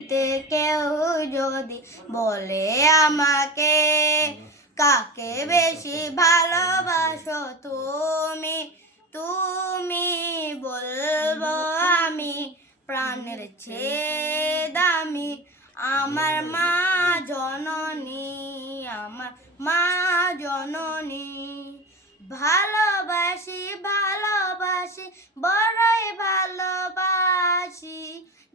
তে কেউ যদি বলে আমাকে কাকে বেশি ভালোবাসো তুমি, তুমি বলবো আমি প্রাণের চেয়ে দামি আমার মা জননী, আমার মা জননী। ভালোবাসি ভালোবাসি বড়ই ভালোবাসি,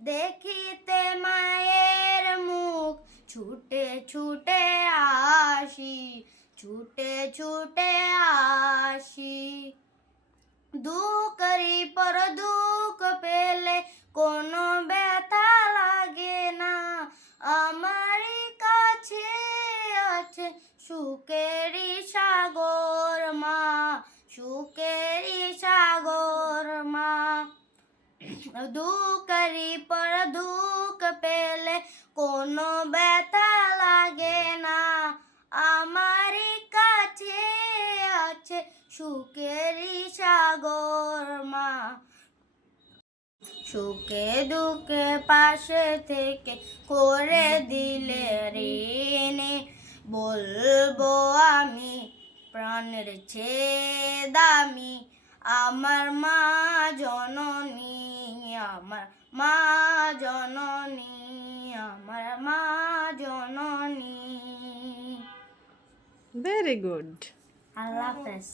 দেখিতে মায়ের মুখ ছুটে ছুটে আসি, ছুটে ছুটে আসি। দুঃখেরই পর দুঃখ পেলে কোনো ব্যথা লাগে না, আমারই কাছে আছে সুখেরই সাগর মা, সুখেরই সাগর মা। দুঃখেরই পর দুঃখ পেলে কোনো ব্যথা লাগে না, আমারই কাছে আছে সুখেরই সাগর মা। সুখে দুঃখে পাশে থেকে করে দিলে ঋণী, বলবো আমি প্রাণের চেয়ে দামি আমার মা জননী, আমার মা জননী, আমার মা জননী। Very good. আল্লাহ হাফেজ।